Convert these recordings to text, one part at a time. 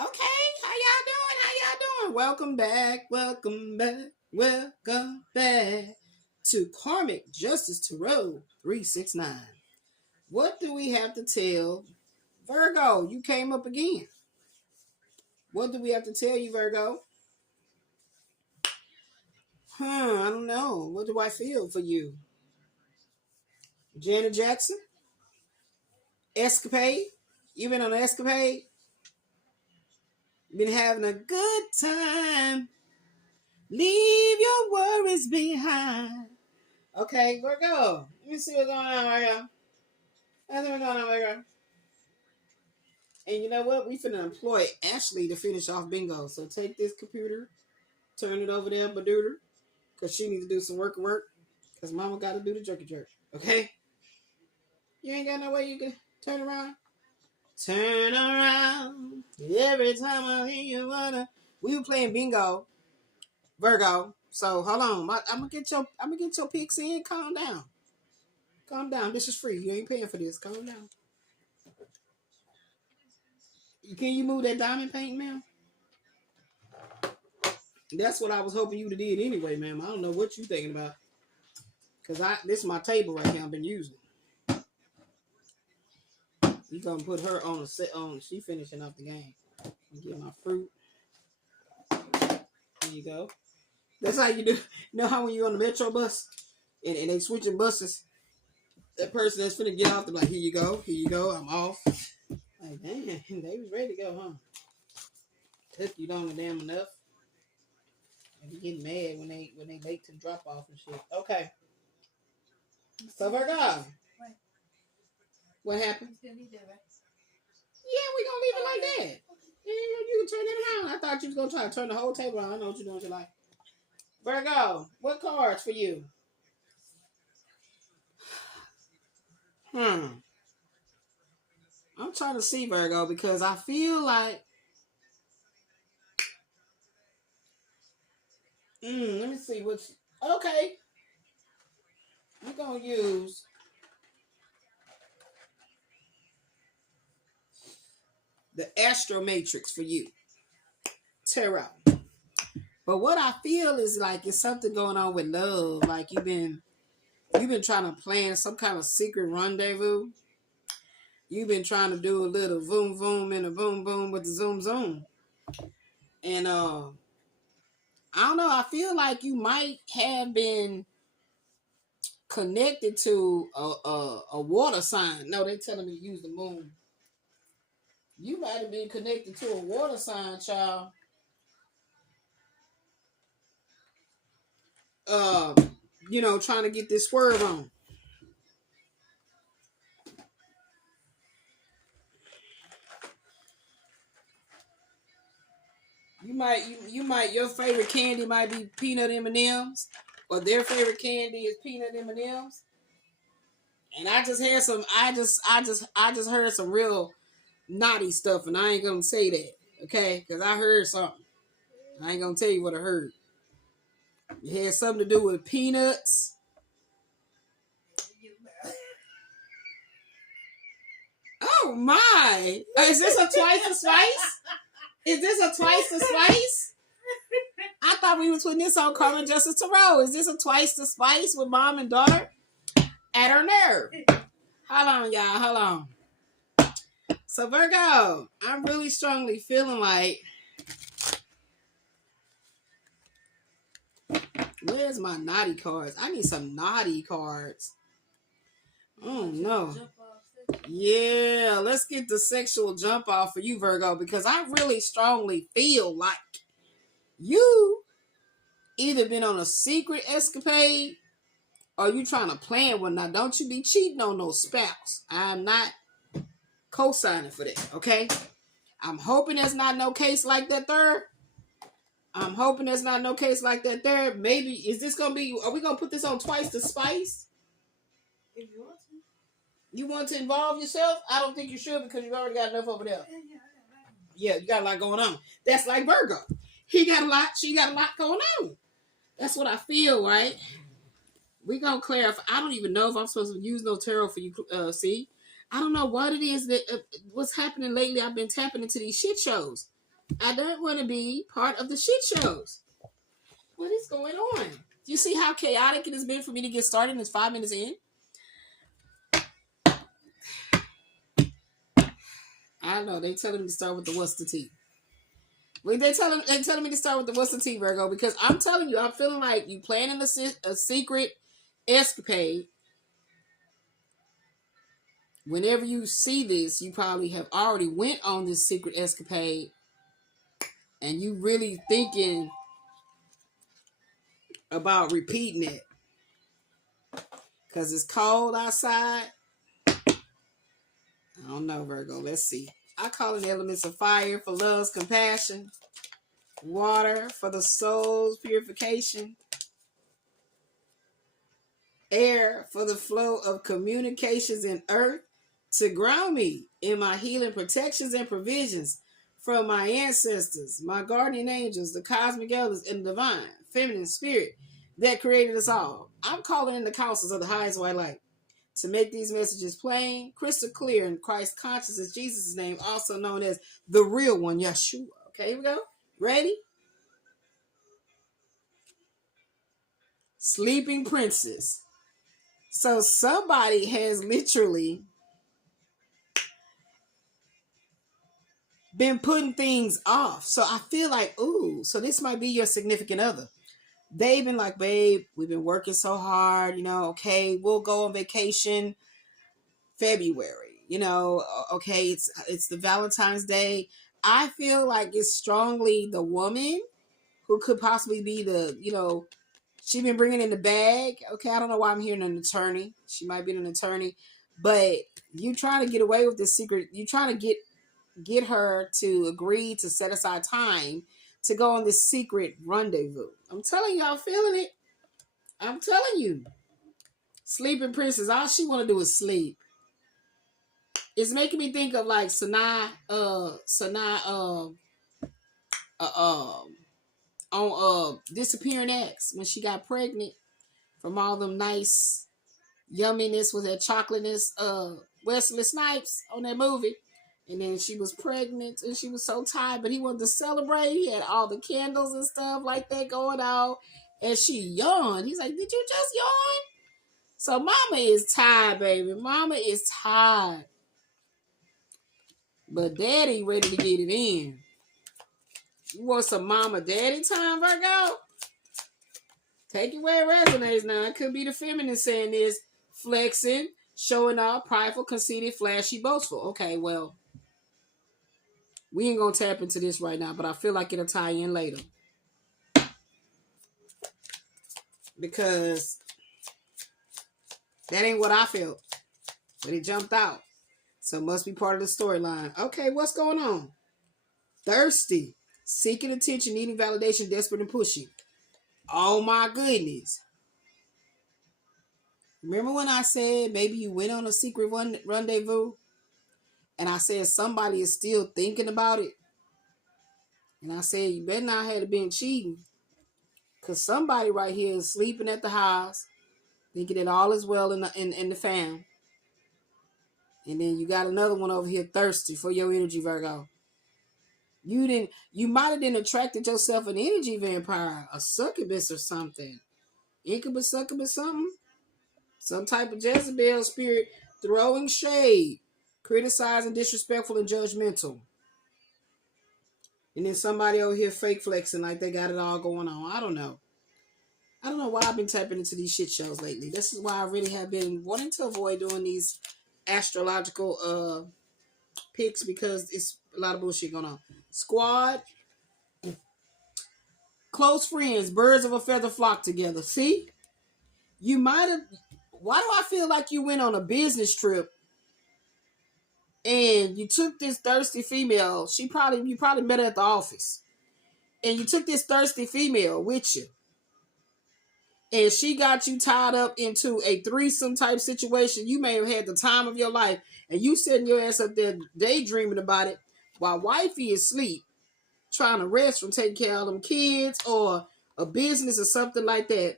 Okay, how y'all doing? How y'all doing? Welcome back, welcome back, welcome back to Karmic Justice Tarot 369. What do we have to tell Virgo? You came up again. What do we have to tell you, Virgo? I don't know. What do I feel for you? Janet Jackson? Escapade? You been on an escapade? Been having a good time. Leave your worries behind. Okay, Virgo. Let me see what's going on, Virgo. Let's see what's going on, Virgo. And you know what? We finna employ Ashley to finish off bingo. So take this computer, turn it over there, Badooter, because she needs to do some work. Because mama got to do the jerky jerk. Okay? You ain't got no way you can turn around? Turn around. Every time I hear you wanna. We were playing bingo, Virgo. So hold on. I'm gonna get your picks in. Calm down. Calm down. This is free. You ain't paying for this. Calm down. Can you move that diamond paint, ma'am? That's what I was hoping you to did anyway, ma'am. I don't know what you thinking about. Cause this is my table right here I've been using. You gonna put her on a set on. She finishing up the game. Get my fruit. There you go. That's how you do. You know how when you're on the metro bus and they switching buses, that person that's finna get off, they're like, here you go, I'm off. Like, damn, they was ready to go, huh? Took you long damn enough. And you get mad when they late to drop off and shit. Okay. So Virgo. What happened? Yeah, we gonna leave it like that. Yeah, you can turn it around. I thought you was gonna try to turn the whole table around. I know what you're doing with your life. Virgo, what cards for you? I'm trying to see, Virgo, because I feel like let me see what's okay. We're gonna use the Astro Matrix for you. Tarot. But what I feel is like it's something going on with love. Like you've been trying to plan some kind of secret rendezvous. You've been trying to do a little boom boom and a boom boom with the zoom zoom. And I don't know, I feel like you might have been connected to a water sign. No, they're telling me to use the moon. You might have been connected to a water sign, child. Trying to get this swerve on. Your favorite candy might be peanut M&Ms, or their favorite candy is peanut M&Ms. And I just heard some real naughty stuff, and I ain't gonna say that, okay? Because I heard something. I ain't gonna tell you what I heard. It had something to do with peanuts. Oh my! Is this a twice the spice? Is this a twice the spice? I thought we was putting this on Karmic Justice Tarot. Is this a twice the spice with mom and daughter? At her nerve. Hold on, y'all. Hold on. So Virgo, I'm really strongly feeling like, where's my naughty cards? I need some naughty cards. Oh no. Yeah, let's get the sexual jump off for you, Virgo, because I really strongly feel like you either been on a secret escapade or you trying to plan one. Now, don't you be cheating on no spouse. I'm not co-signing for that, okay? I'm hoping there's not no case like that there. Maybe, is this going to be, are we going to put this on twice the spice? If you want to. You want to involve yourself? I don't think you should, because you already got enough over there. Yeah, you got a lot going on. That's like Virgo. He got a lot, she got a lot going on. That's what I feel, right? We're going to clarify. I don't even know if I'm supposed to use no tarot for you, see? I don't know what it is that, what's happening lately. I've been tapping into these shit shows. I don't want to be part of the shit shows. What is going on? Do you see how chaotic it has been for me to get started and it's 5 minutes in? I don't know. They telling me to start with the what's the tea. Wait, they telling me to start with the what's the tea, Virgo, because I'm telling you, I'm feeling like you planning a secret escapade. Whenever you see this, you probably have already went on this secret escapade, and you really thinking about repeating it because it's cold outside. I don't know, Virgo. Let's see. I call in the elements of fire for love's compassion, water for the soul's purification, air for the flow of communications in earth to ground me in my healing protections and provisions from my ancestors, my guardian angels, the cosmic elders, and the divine feminine spirit that created us all. I'm calling in the counsels of the highest white light to make these messages plain, crystal clear in Christ consciousness, Jesus' name, also known as the real one, Yeshua. Okay, here we go. Ready? Sleeping princess. So somebody has literally been putting things off. So I feel like, ooh, so this might be your significant other. They've been like, babe, we've been working so hard, okay, we'll go on vacation February, okay, it's the Valentine's Day. I feel like it's strongly the woman who could possibly be she been bringing in the bag. Okay, I don't know why I'm hearing an attorney. She might be an attorney, but you trying to get away with this secret. You trying to get her to agree to set aside time to go on this secret rendezvous. I'm telling you, I'm feeling it. I'm telling you. Sleeping princess, all she want to do is sleep. It's making me think of like Sanaa on Disappearing X when she got pregnant from all them nice yumminess with that chocolateness Wesley Snipes on that movie. And then she was pregnant and she was so tired, but he wanted to celebrate. He had all the candles and stuff like that going on. And she yawned. He's like, did you just yawn? So mama is tired, baby. Mama is tired. But daddy ready to get it in. You want some mama daddy time, Virgo? Take it where it resonates now. It could be the feminine saying this. Flexing, showing off, prideful, conceited, flashy, boastful. Okay, well, we ain't gonna tap into this right now, but I feel like it'll tie in later. Because that ain't what I felt. But it jumped out. So it must be part of the storyline. Okay, what's going on? Thirsty, seeking attention, needing validation, desperate and pushy. Oh my goodness. Remember when I said maybe you went on a secret rendezvous? And I said somebody is still thinking about it? And I said you better not have been cheating. Because somebody right here is sleeping at the house, thinking that all is well in the fam. And then you got another one over here thirsty for your energy, Virgo. You might have then attracted yourself an energy vampire, a succubus or something. Incubus, succubus, something. Some type of Jezebel spirit throwing shade, criticizing, disrespectful, and judgmental. And then somebody over here fake flexing like they got it all going on. I don't know why I've been tapping into these shit shows lately. This is why I really have been wanting to avoid doing these astrological picks because it's a lot of bullshit going on. Squad, close friends, birds of a feather flock together. See? You might have... Why do I feel like you went on a business trip and you took this thirsty female? You probably met her at the office. And you took this thirsty female with you. And she got you tied up into a threesome type situation. You may have had the time of your life. And you setting your ass up there daydreaming about it while wifey is asleep, trying to rest from taking care of them kids or a business or something like that.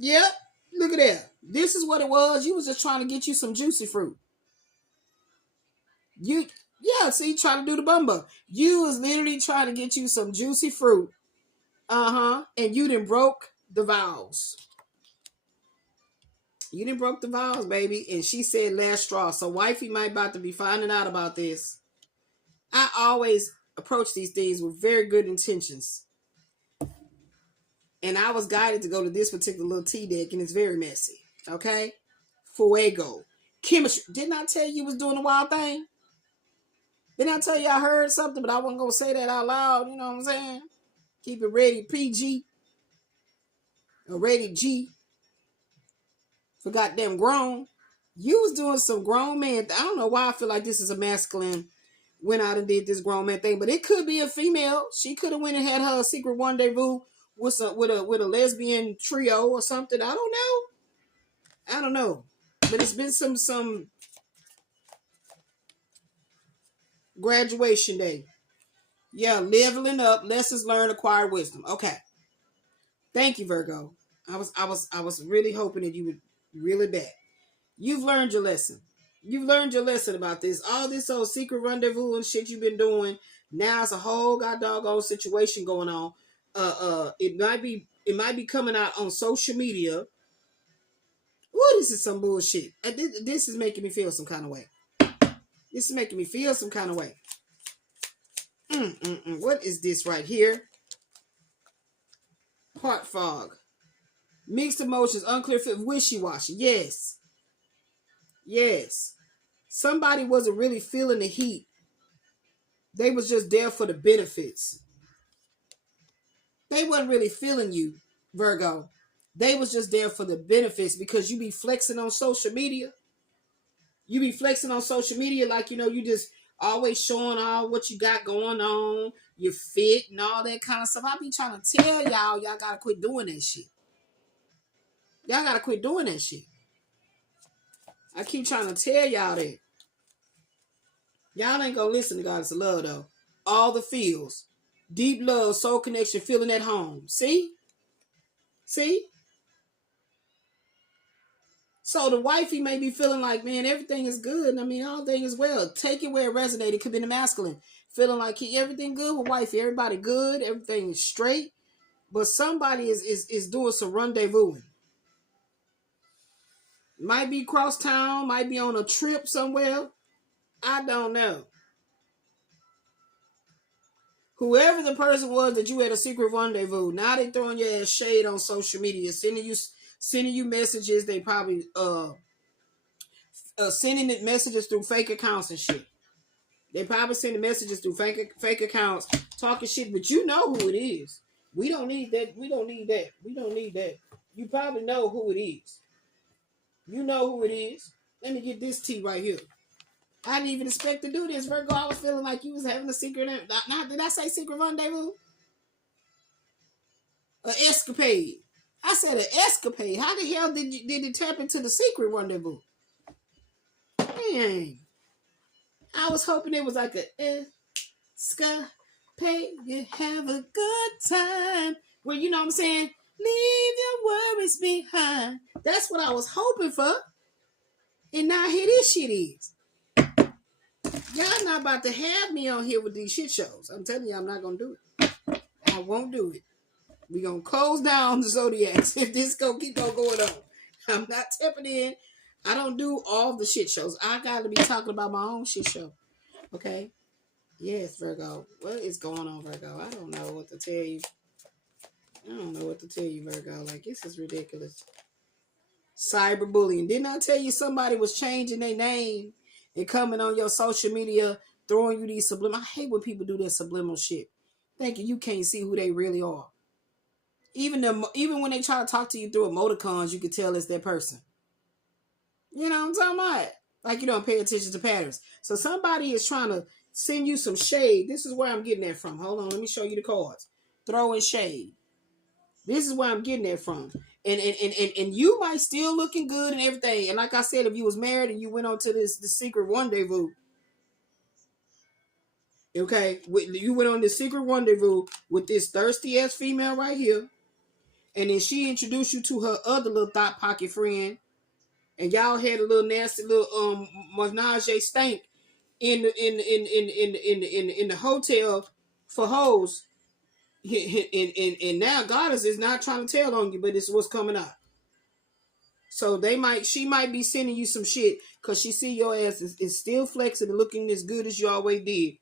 Yep. Look at that. This is what it was. You was just trying to get you some juicy fruit. Yeah, see, trying to do the bumbo. You was literally trying to get you some juicy fruit. And you done broke the vows. You done broke the vows, baby. And she said last straw. So wifey might about to be finding out about this. I always approach these things with very good intentions. And I was guided to go to this particular little tea deck, and it's very messy. Okay? Fuego. Chemistry. Didn't I tell you was doing the wild thing? Didn't I tell you I heard something, but I wasn't going to say that out loud? You know what I'm saying? Keep it ready, PG. Or rated G. For goddamn grown. You was doing some grown man. I don't know why I feel like this is a masculine. Went out and did this grown man thing, but it could be a female. She could have went and had her secret rendezvous with a lesbian trio or something. I don't know. But it's been some graduation day. Yeah, leveling up, lessons learned, acquired wisdom. Okay. Thank you, Virgo. I was really hoping that you would reel it back. You've learned your lesson. You've learned your lesson about this. All this old secret rendezvous and shit you've been doing. Now it's a whole god doggone situation going on. It might be coming out on social media. Ooh, this is some bullshit. This is making me feel some kind of way. This is making me feel some kind of way. What is this right here? Heart fog. Mixed emotions, unclear, wishy-washy. Yes. Yes. Somebody wasn't really feeling the heat. They was just there for the benefits. They wasn't really feeling you, Virgo. They was just there for the benefits because you be flexing on social media. You be flexing on social media like, you just always showing all what you got going on, your fit and all that kind of stuff. I be trying to tell y'all gotta quit doing that shit. Y'all gotta quit doing that shit. I keep trying to tell y'all that. Y'all ain't gonna listen to Goddess of Love though. All the feels. Deep love, soul connection, feeling at home. See? See? So the wifey may be feeling like, man, everything is good. I mean, all things is well. Take it where it resonated. It could be the masculine. Feeling like everything good with wifey. Everybody good. Everything is straight. But somebody is doing some rendezvousing. Might be cross town. Might be on a trip somewhere. I don't know. Whoever the person was that you had a secret rendezvous, now they throwing your ass shade on social media, sending you messages. They probably sending it messages through fake accounts and shit. They probably sending messages through fake accounts, talking shit, but you know who it is. We don't need that. We don't need that. We don't need that. You probably know who it is. You know who it is. Let me get this tea right here. I didn't even expect to do this, Virgo. I was feeling like you was having a secret. Now, did I say secret rendezvous? An escapade. I said an escapade. How the hell did it tap into the secret rendezvous? Dang. I was hoping it was like a escapade. You have a good time. Well, you know what I'm saying? Leave your worries behind. That's what I was hoping for. And now here this shit is. Y'all not about to have me on here with these shit shows. I'm telling you, I'm not going to do it. I won't do it. We're going to close down the Zodiacs if this going to keep on going on. I'm not tapping in. I don't do all the shit shows. I got to be talking about my own shit show. Okay? Yes, Virgo. What is going on, Virgo? I don't know what to tell you. I don't know what to tell you, Virgo. Like, this is ridiculous. Cyberbullying. Didn't I tell you somebody was changing their name and coming on your social media, throwing you these subliminal? I hate when people do that subliminal shit. Thinking you can't see who they really are. Even when they try to talk to you through emoticons, you can tell it's that person. You know what I'm talking about? Like you don't pay attention to patterns. So somebody is trying to send you some shade. This is where I'm getting that from. Hold on, let me show you the cards. Throwing shade. This is where I'm getting that from. And you might still looking good and everything. And like I said, if you was married and you went on to the secret rendezvous, okay, you went on this secret rendezvous with this thirsty ass female right here, and then she introduced you to her other little thought pocket friend, and y'all had a little nasty little menage stank. in the hotel for hoes. And now Goddess is not trying to tell on you, but it's what's coming out. So she might be sending you some shit because she see your ass is still flexing and looking as good as you always did.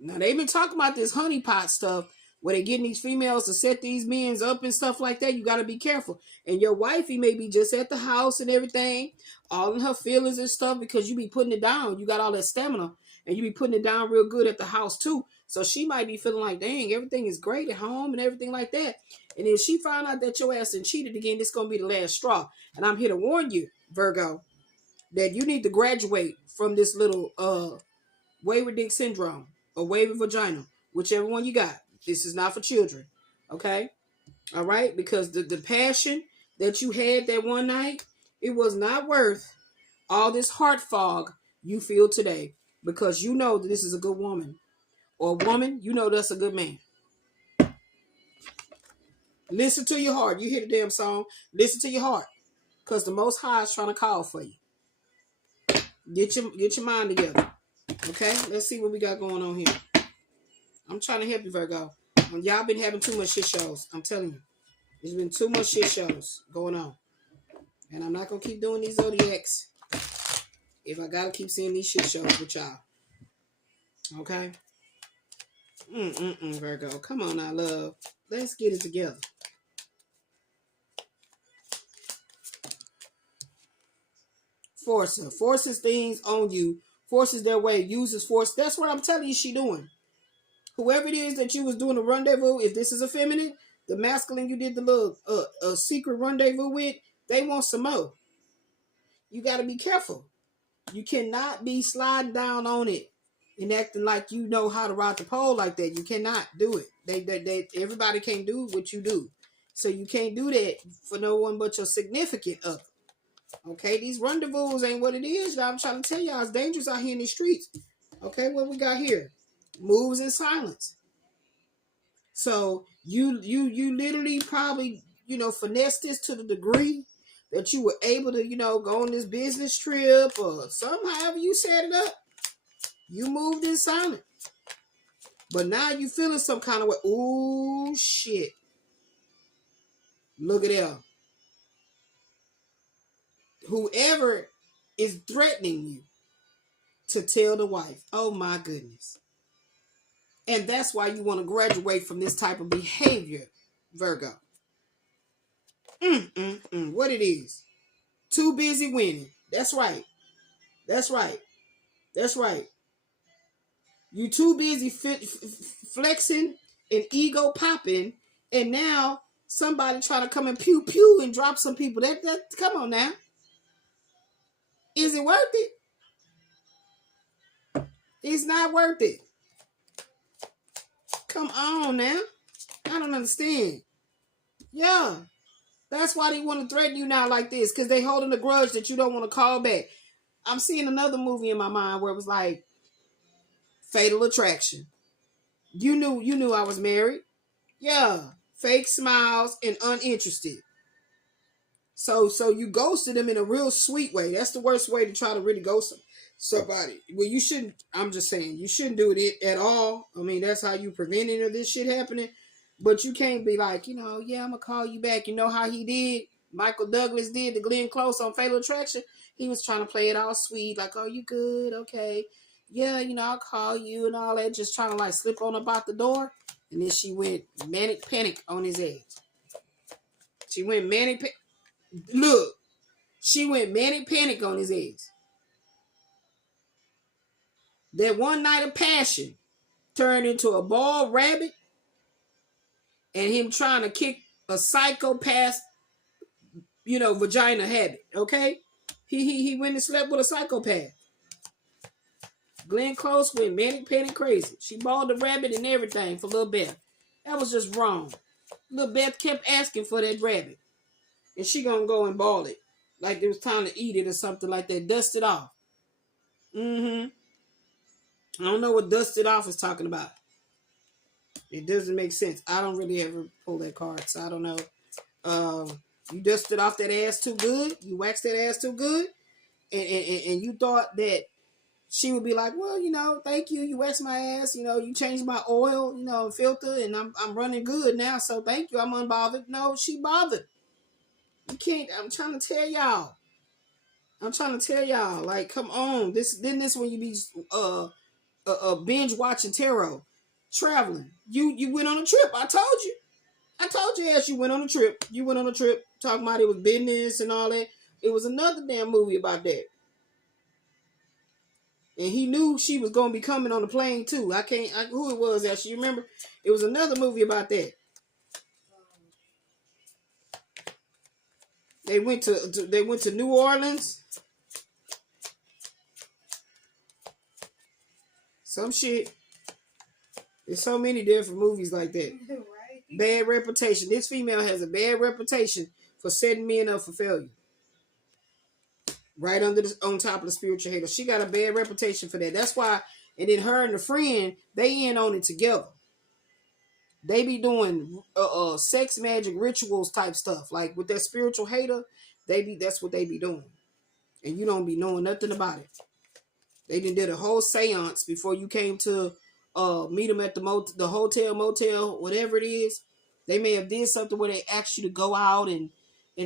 Now they've been talking about this honeypot stuff where they getting these females to set these men's up and stuff like that. You got to be careful. And your wifey may be just at the house and everything, all in her feelings and stuff because you be putting it down. You got all that stamina and you be putting it down real good at the house too. So she might be feeling like, dang, everything is great at home and everything like that. And if she found out that your ass and cheated again, this going to be the last straw. And I'm here to warn you, Virgo, that you need to graduate from this little wayward dick syndrome or wayward vagina, whichever one you got. This is not for children, okay? All right? Because the passion that you had that one night, it was not worth all this heart fog you feel today because you know that this is a good woman. Or a woman, you know that's a good man. Listen to your heart. You hear the damn song. Listen to your heart. Because the Most High is trying to call for you. Get your mind together. Okay? Let's see what we got going on here. I'm trying to help you, Virgo. Y'all been having too much shit shows. I'm telling you. There's been too much shit shows going on. And I'm not going to keep doing these zodiacs if I got to keep seeing these shit shows with y'all. Okay? Virgo. Come on now, love. Let's get it together. Forces things on you. Forces their way. Uses force. That's what I'm telling you she doing. Whoever it is that you was doing a rendezvous, if this is a feminine, the masculine you did the little secret rendezvous with, they want some more. You got to be careful. You cannot be sliding down on it and acting like you know how to ride the pole like that. You cannot do it. They everybody can't do what you do. So you can't do that for no one but your significant other. Okay, these rendezvous ain't what it is. I'm trying to tell y'all, it's dangerous out here in these streets. Okay, what we got here? Moves in silence. So you literally probably, finesse this to the degree that you were able to, go on this business trip or somehow you set it up. You moved in silence. But now you feeling some kind of way. Ooh, shit. Look at that. Whoever is threatening you to tell the wife. Oh my goodness. And that's why you want to graduate from this type of behavior, Virgo. What it is. Too busy winning. That's right. That's right. That's right. You too busy flexing and ego popping, and now somebody trying to come and pew pew and drop some people. That come on now. Is it worth it? It's not worth it. Come on now. I don't understand. Yeah. That's why they want to threaten you now like this, because they holding a grudge that you don't want to call back. I'm seeing another movie in my mind where it was like Fatal Attraction. You knew I was married. Yeah. Fake smiles and uninterested. So you ghosted them in a real sweet way. That's the worst way to try to really ghost somebody. Well, you shouldn't. I'm just saying you shouldn't do it at all. I mean, that's how you prevent any of this shit happening. But you can't be like, yeah, I'm gonna call you back. You know how he did? Michael Douglas did to Glenn Close on Fatal Attraction. He was trying to play it all sweet, like, oh, you good? Okay. Yeah, I'll call you and all that, just trying to like slip on about the door. And then she went manic panic on his ass. She went manic panic. Look, she went manic panic on his ass. That one night of passion turned into a bald rabbit and him trying to kick a psychopath, vagina habit, okay? He went and slept with a psychopath. Glenn Close went manic panic crazy. She balled the rabbit and everything for Lil Beth. That was just wrong. Lil Beth kept asking for that rabbit. And she gonna go and ball it. Like it was time to eat it or something like that. Dust it off. I don't know what dust it off is talking about. It doesn't make sense. I don't really ever pull that card, so I don't know. You dusted off that ass too good. You waxed that ass too good. And you thought that she would be like, well, thank you. You waxed my ass. You changed my oil, and filter, and I'm running good now. So thank you. I'm unbothered. No, she bothered. You can't. I'm trying to tell y'all. Like, come on. This when you be binge watching tarot, traveling. You went on a trip. I told you. Yes, you went on a trip. You went on a trip talking about it was business and all that. It was another damn movie about that. And he knew she was gonna be coming on the plane too. Who it was actually. You remember? It was another movie about that. They went to New Orleans. Some shit. There's so many different movies like that. Right. Bad reputation. This female has a bad reputation for setting men up for failure. Right on top of the spiritual hater. She got a bad reputation for that. That's why, and then her and the friend, they in on it together. They be doing sex magic rituals type stuff. Like with that spiritual hater, that's what they be doing. And you don't be knowing nothing about it. They did a whole seance before you came to meet them at the hotel, motel, whatever it is. They may have did something where they asked you to go out and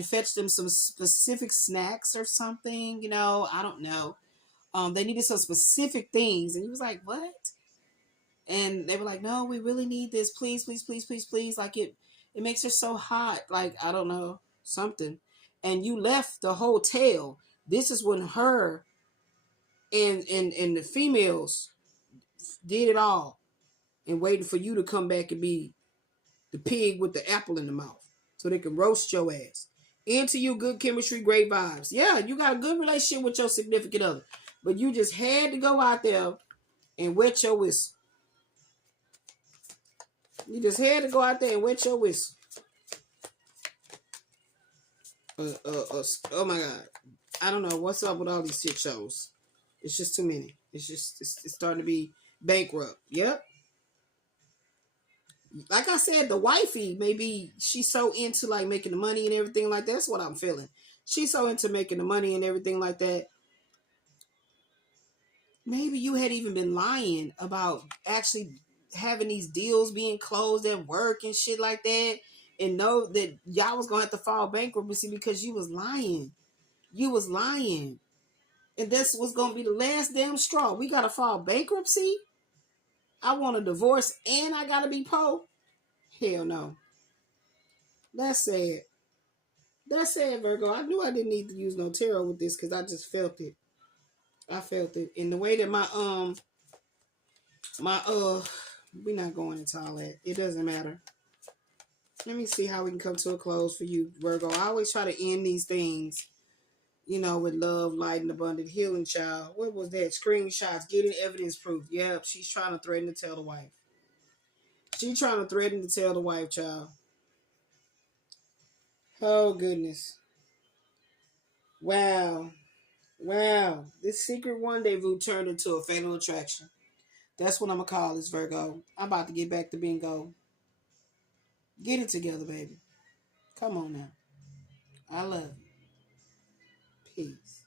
fetch them some specific snacks or something. I don't know. They needed some specific things. And he was like, what? And they were like, no, we really need this. Please, please, please, please, please. Like it makes her so hot. Like, I don't know, something. And you left the hotel. This is when her and the females did it all and waiting for you to come back and be the pig with the apple in the mouth so they can roast your ass. Into you, good chemistry, great vibes. Yeah, you got a good relationship with your significant other, but you just had to go out there and wet your whistle. You just had to go out there and wet your whistle. Oh my God. I don't know what's up with all these shit shows. It's just too many. It's starting to be bankrupt. Yep. Like I said, the wifey, maybe she's so into like making the money and everything like that. That's what I'm feeling. She's so into making the money and everything like that. Maybe you had even been lying about actually having these deals being closed at work and shit like that, and know that y'all was gonna have to file bankruptcy because you was lying. You was lying. And this was gonna be the last damn straw. We gotta file bankruptcy. I want a divorce and I gotta be poor. Hell no. That's sad. That's sad, Virgo. I knew I didn't need to use no tarot with this because I just felt it. I felt it. In the way that we're not going into all that. It doesn't matter. Let me see how we can come to a close for you, Virgo. I always try to end these things, with love, light, and abundant healing, child. What was that? Screenshots, getting evidence proof. Yep, she's trying to threaten to tell the wife. She's trying to threaten to tell the wife, child. Oh, goodness. Wow. Wow. This secret rendezvous turned into a fatal attraction. That's what I'm going to call this, Virgo. I'm about to get back to bingo. Get it together, baby. Come on now. I love you. Peace.